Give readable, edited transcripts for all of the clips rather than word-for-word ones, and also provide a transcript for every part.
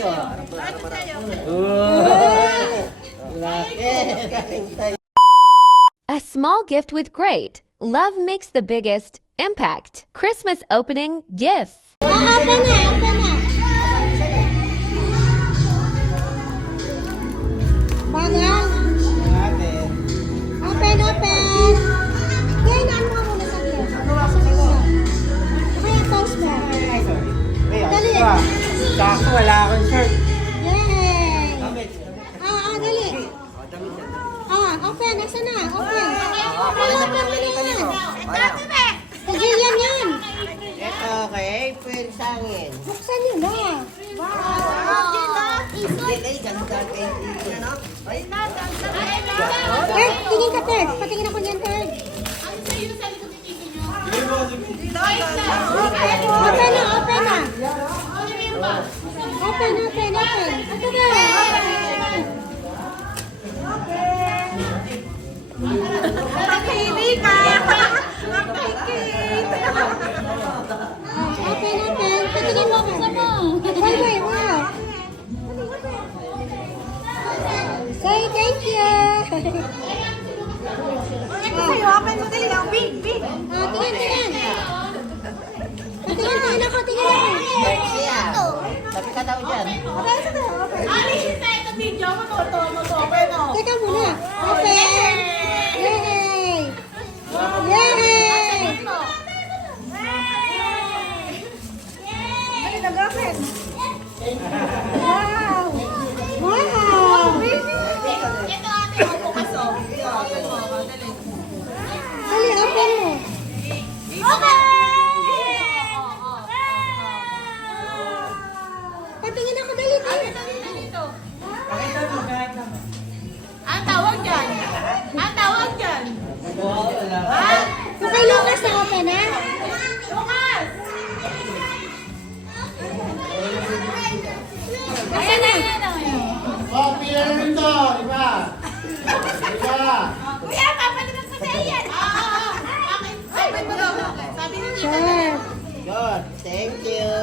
sa'yo. A small gift with great. Love makes the biggest impact. Christmas opening gifts. Open na, open na. Bagal. Open, open. Yan, ano mo muna sa akin? Okay, toast mo. Dali. Sakto, wala akong shirt. Yay! Dali. Open. Nasaan na? Open. Open mo na yan. Pagilyan yan. Ito, kay April Sangin. Buksan nyo na. Third, tingin ka third. Patingin ako niyan third. Open na. Open. Ito ba? Open. Patingin mo ako. Wait. Wow. Say thank you. Open mo dali lang, big. Tingin. Patingin ako. Siya. Sabi ka daw dyan. Alisin tayo sa video mo, open mo. Teka muna. Open. Yay. Ay, nag-open. Wow. Ito ate, bukas o. Dali, open mo. Patingin ako, dali. Dito. Ang tawag dyan. Okay, Lucas na open, ha? Bukas! Asa na? Oh, pila na rin to. Iba. Kuya, papalitan sa yan. Open mo daw. Sabi ni Nita. Sure. Good. Thank you.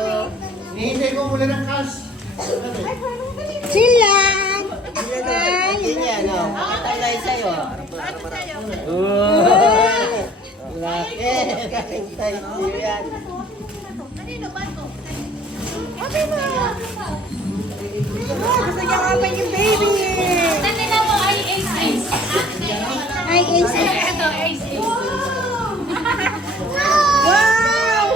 Hinihintay ko muna ng cash. Jillian. Hindi niya, no? Pakita ko lang sa'yo. Laki. Thank you yan. Kanino ba ito? Gusto niya open yung baby. Kanina mo ay ace. Ay, Ace. Ito, ace. Wow!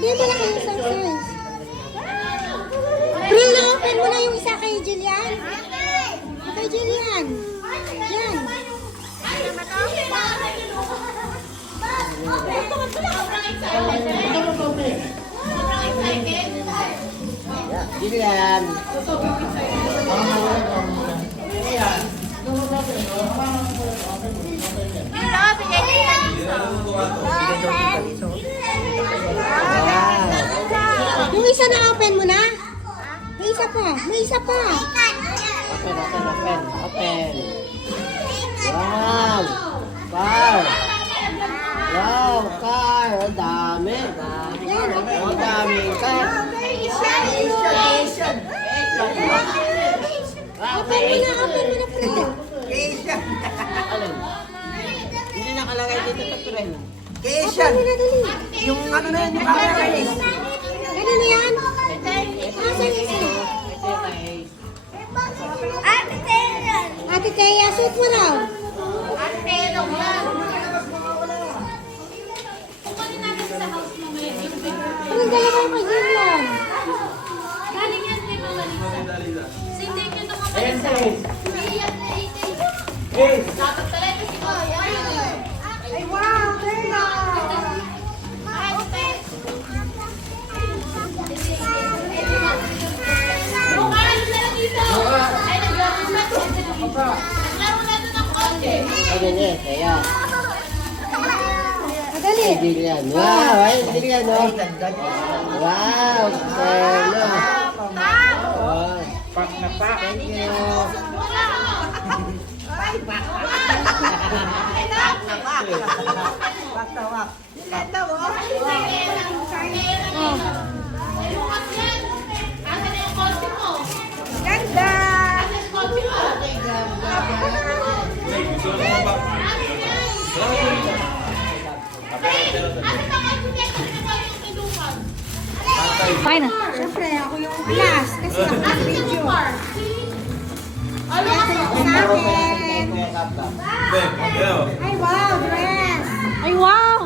Hindi mo lang yung isang size. Bril, na-open mo na yung isa kay Jillian. Kay Jillian. Yan. Gilian. Yung isa na-open mo na? May isa pa. Open. Wow. Car. Ang dami. Ang dami car. Open mo na, Bril. Alin? Hindi nakalagay dito sa friend. Open mo na, dali. Yung ano na yun, yung camera is. Kanino yan? Asan isa? Ate Thea, suit mo raw. Anong dalawa kay Jillian? Galing yan kay Mama Lisa. Thank you to Mama Ayan, Lisa. Ace. Dapat pala ito si Kuya. Ay, wow, Thea. Bukas na lang dito. Ay, nag-laro na. Naglaro na ito ng konti. Ayun eh, kaya. Madali. Gilian. Wow, ay Gilian, no? Wow, Perlo. Wow. Pak na pak. Thank you. Wala. Ganda mo. Oh. Lukas yan. Asan na yung kotse mo? Ganda. Asan yung kotse mo? Asan ba kayo dito? Ano ba yung kinuman? Fine. Siyempre, ako yung last. Kasi ako yung Asan video. yung car? Ano Ito ka? yung sa akin. Ay, wow, dress. Ay, wow.